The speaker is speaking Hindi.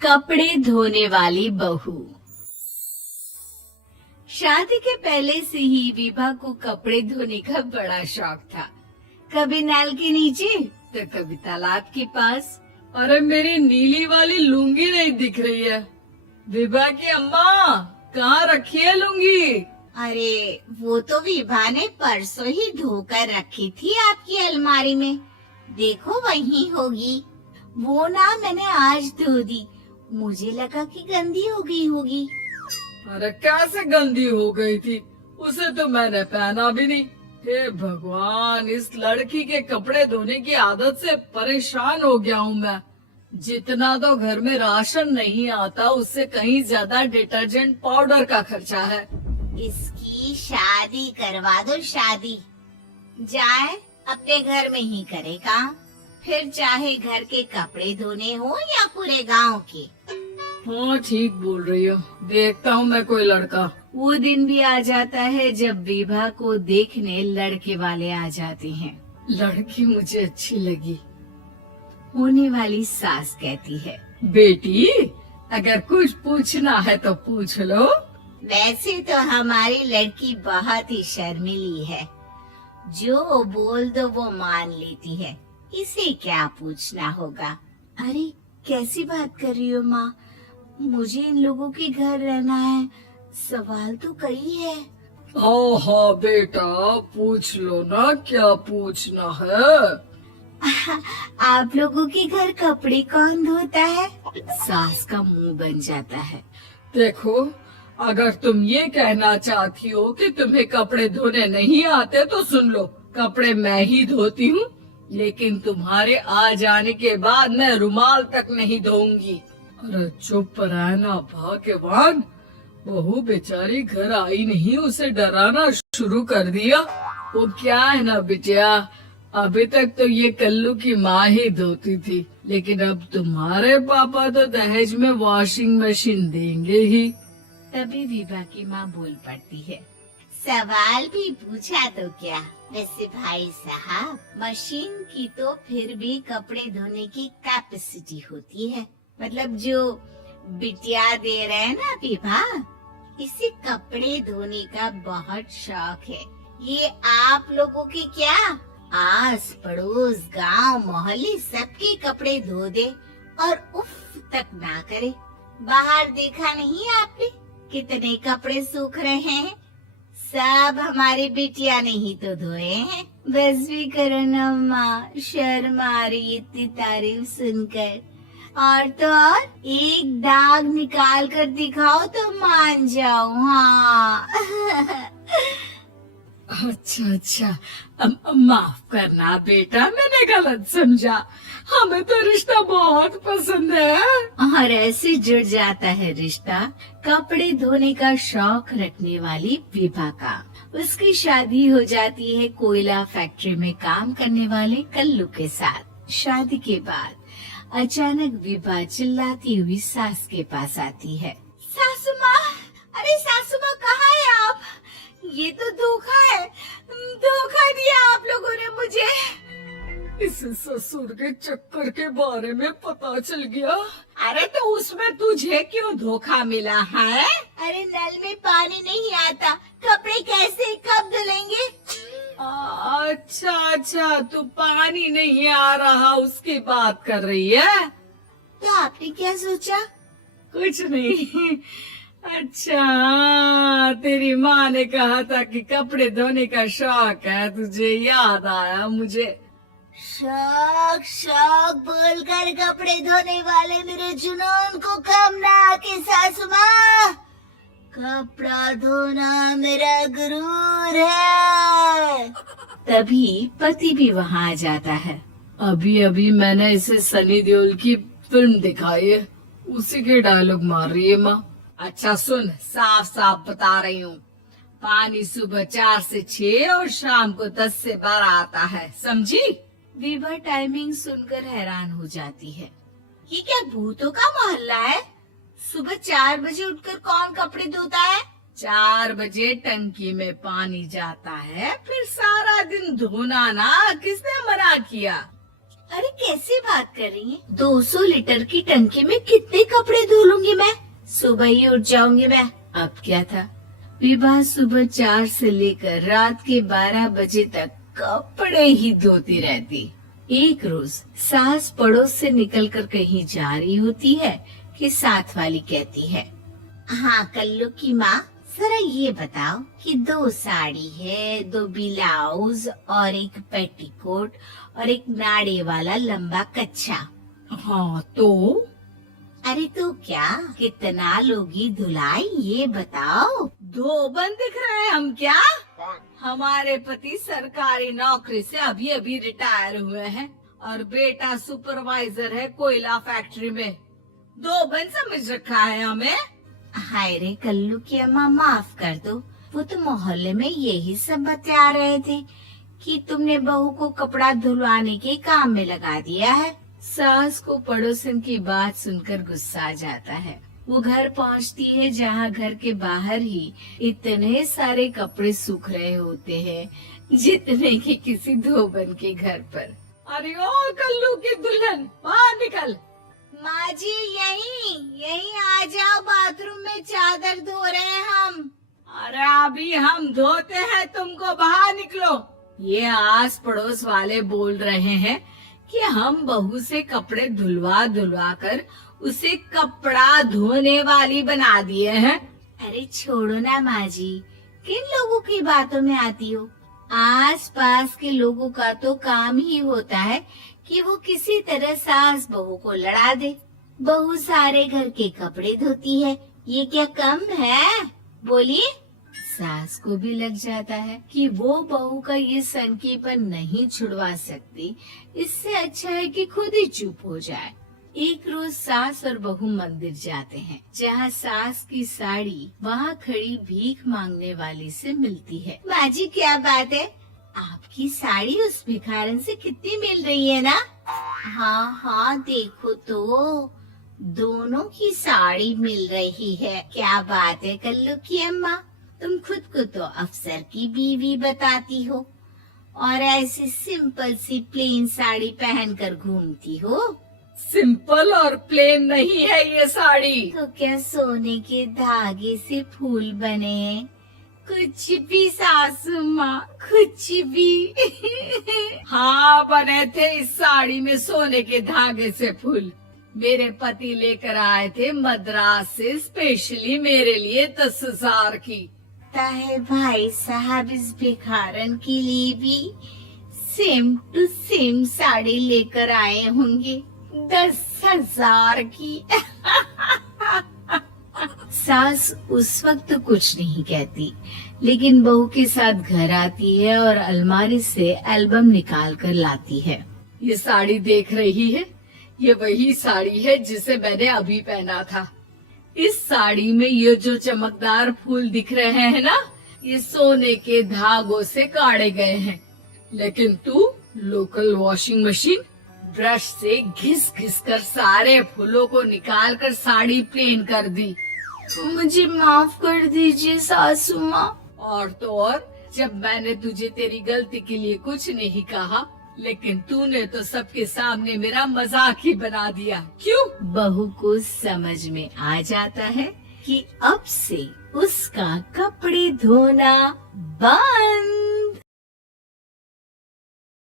कपड़े धोने वाली बहू। शादी के पहले से ही विभा को कपड़े धोने का बड़ा शौक था। कभी नल के नीचे तो कभी तालाब के पास। अरे मेरी नीली वाली लुंगी नहीं दिख रही है। विभा की अम्मा कहाँ रखी है लुंगी? अरे वो तो विभा ने परसों ही धोकर रखी थी आपकी अलमारी में, देखो वहीं होगी। वो ना मैंने आज धो दी, मुझे लगा कि गंदी हो गई होगी। अरे कैसे गंदी हो गई थी, उसे तो मैंने पहना भी नहीं। हे भगवान, इस लड़की के कपड़े धोने की आदत से परेशान हो गया हूँ मैं। जितना तो घर में राशन नहीं आता उससे कहीं ज्यादा डिटर्जेंट पाउडर का खर्चा है। इसकी शादी करवा दो, शादी जाए अपने घर में ही करेगा, फिर चाहे घर के कपड़े धोने हो या पूरे गांव के। हाँ ठीक बोल रही हो, देखता हूँ मैं कोई लड़का। वो दिन भी आ जाता है जब विभा को देखने लड़के वाले आ जाते हैं। लड़की मुझे अच्छी लगी। होने वाली सास कहती है, बेटी अगर कुछ पूछना है तो पूछ लो। वैसे तो हमारी लड़की बहुत ही शर्मीली है, जो बोल दो वो मान लेती है, इसे क्या पूछना होगा। अरे कैसी बात कर रही हो माँ, मुझे इन लोगों के घर रहना है, सवाल तो कई है। हाँ हाँ बेटा पूछ लो ना, क्या पूछना है। आप लोगों के घर कपड़े कौन धोता है? सास का मुंह बन जाता है। देखो अगर तुम ये कहना चाहती हो कि तुम्हें कपड़े धोने नहीं आते तो सुन लो, कपड़े मैं ही धोती हूँ, लेकिन तुम्हारे आ जाने के बाद मैं रुमाल तक नहीं धोऊंगी। अरे चुप रहना भाग्यवान, बहू बेचारी घर आई नहीं, उसे डराना शुरू कर दिया। वो क्या है ना बिटिया, अभी तक तो ये कल्लू की माँ ही धोती थी, लेकिन अब तुम्हारे पापा तो दहेज में वॉशिंग मशीन देंगे ही। तभी विभा की माँ बोल पड़ती है, सवाल भी पूछा तो क्या। वैसे भाई साहब, मशीन की तो फिर भी कपड़े धोने की कैपेसिटी होती है, मतलब जो बिटिया दे रहे हैं ना विभा, इसे कपड़े धोने का बहुत शौक है। ये आप लोगों के क्या, आस पड़ोस गांव मोहल्ले सबके कपड़े धो दे और उफ तक ना करे। बाहर देखा नहीं आपने कितने कपड़े सूख रहे हैं, सब हमारी बिटिया ने ही तो धोए हैं। बस भी करो ना माँ, शर्म आ रही इतनी तारीफ सुनकर। और तो और एक दाग निकाल कर दिखाओ तो मान जाओ। हाँ अच्छा, माफ करना बेटा, मैंने गलत समझा। हमें तो रिश्ता बहुत पसंद है। और ऐसे जुड़ जाता है रिश्ता कपड़े धोने का शौक रखने वाली विभा का। उसकी शादी हो जाती है कोयला फैक्ट्री में काम करने वाले कल्लू के साथ। शादी के बाद अचानक विभा चिल्लाती हुई सास के पास आती है। सासू माँ, अरे सासू माँ कहाँ है आप? ये तो धोखा है, धोखा दिया आप लोगों ने मुझे। इस ससुर के चक्कर के बारे में पता चल गया। अरे तो उसमें तुझे क्यों धोखा मिला है? अरे नल में पानी नहीं आता, कपड़े कैसे कब धुलेंगे? अच्छा, तू पानी नहीं आ रहा उसकी बात कर रही है। तो आपने क्या सोचा? कुछ नहीं। अच्छा तेरी माँ ने कहा था कि कपड़े धोने का शौक है, तुझे याद आया मुझे। शौक शौक बोलकर कपड़े धोने वाले मेरे जुनून को कम ना आके सासू माँ, कपड़ा धोना मेरा गुरूर है। तभी पति भी वहाँ आ जाता है। अभी मैंने इसे सनी देओल की फिल्म दिखाई है, उसी के डायलॉग मार रही है माँ। अच्छा सुन, साफ साफ बता रही हूँ, पानी सुबह 4 से 6 और शाम को 10 से 12 आता है, समझी? विभा टाइमिंग सुनकर हैरान हो जाती है। ये क्या भूतों का मोहल्ला है? सुबह 4 बजे उठकर कौन कपड़े धोता है? 4 बजे टंकी में पानी जाता है, फिर सारा दिन धोना ना, किसने मना किया? अरे कैसे बात कर रही हैं? 200 लीटर की टंकी में कितने कपड़े धो लूंगी मैं? सुबह ही उठ जाऊंगी मैं। अब क्या था, विभा सुबह 4 से लेकर रात के 12 बजे तक कपड़े ही धोती रहती। एक रोज सास पड़ोस से निकलकर कहीं जा रही होती है कि साथ वाली कहती है, हाँ कल्लू की माँ, जरा ये बताओ कि 2 साड़ी है, 2 ब्लाउज और एक पेटीकोट और एक नाड़े वाला लंबा कच्छा। हाँ तो अरे तो क्या, कितना लोगी धुलाई ये बताओ। धोबन दिख रहे हैं हम क्या? हमारे पति सरकारी नौकरी से अभी अभी रिटायर हुए हैं और बेटा सुपरवाइजर है कोयला फैक्ट्री में। धोबन समझ रखा है हमें। हाय रे कल्लू की अम्मा, माफ कर दो, वो तो मोहल्ले में यही सब बता रहे थे कि तुमने बहू को कपड़ा धुलवाने के काम में लगा दिया है। सास को पड़ोसन की बात सुनकर गुस्सा आ जाता है। वो घर पहुंचती है जहां घर के बाहर ही इतने सारे कपड़े सूख रहे होते हैं जितने कि किसी धोबन के घर पर। अरे ओ कल्लू की दुल्हन, बाहर निकल। माँ जी यही आ जाओ, बाथरूम में चादर धो रहे हैं हम। अरे अभी हम धोते हैं, तुमको बाहर निकलो। ये आस पड़ोस वाले बोल रहे हैं कि हम बहू से कपड़े धुलवा कर उसे कपड़ा धोने वाली बना दिए हैं। अरे छोड़ो ना माँ जी, किन लोगों की बातों में आती हो? आस पास के लोगों का तो काम ही होता है कि वो किसी तरह सास बहू को लड़ा दे। बहू सारे घर के कपड़े धोती है, ये क्या कम है? बोलिए। सास को भी लग जाता है कि वो बहू का ये सनकीपन नहीं छुड़वा सकती, इससे अच्छा है कि खुद ही चुप हो जाए। एक रोज सास और बहू मंदिर जाते हैं, जहाँ सास की साड़ी वहाँ खड़ी भीख मांगने वाली से मिलती है। माँ जी क्या बात है, आपकी साड़ी उस भिखारन से कितनी मिल रही है ना? हाँ देखो तो, दोनों की साड़ी मिल रही है। क्या बात है कल्लू की अम्मा, तुम खुद को तो अफसर की बीवी बताती हो और ऐसी सिंपल सी प्लेन साड़ी पहनकर घूमती हो। सिंपल और प्लेन नहीं है ये साड़ी। तो क्या सोने के धागे से फूल बने हैं? कुछ भी सासू माँ, कुछ भी। हाँ बने थे इस साड़ी में सोने के धागे से फूल। मेरे पति लेकर आए थे मद्रास से स्पेशली मेरे लिए 10,000 की। है भाई साहब इस भिखारन के लिए भी सेम टू सेम साड़ी लेकर आए होंगे 10,000 की। सास उस वक्त कुछ नहीं कहती, लेकिन बहू के साथ घर आती है और अलमारी से एल्बम निकाल कर लाती है। ये साड़ी देख रही है, ये वही साड़ी है जिसे मैंने अभी पहना था। इस साड़ी में ये जो चमकदार फूल दिख रहे हैं ना, ये सोने के धागों से काढ़े गए हैं। लेकिन तू लोकल वॉशिंग मशीन ब्रश से घिस घिस कर सारे फूलों को निकाल कर साड़ी प्लेन कर दी। मुझे माफ कर दीजिए सासू माँ। और तो और, जब मैंने तुझे तेरी गलती के लिए कुछ नहीं कहा, लेकिन तूने तो सबके सामने मेरा मजाक ही बना दिया। क्यों? बहू को समझ में आ जाता है कि अब से उसका कपड़े धोना बंद।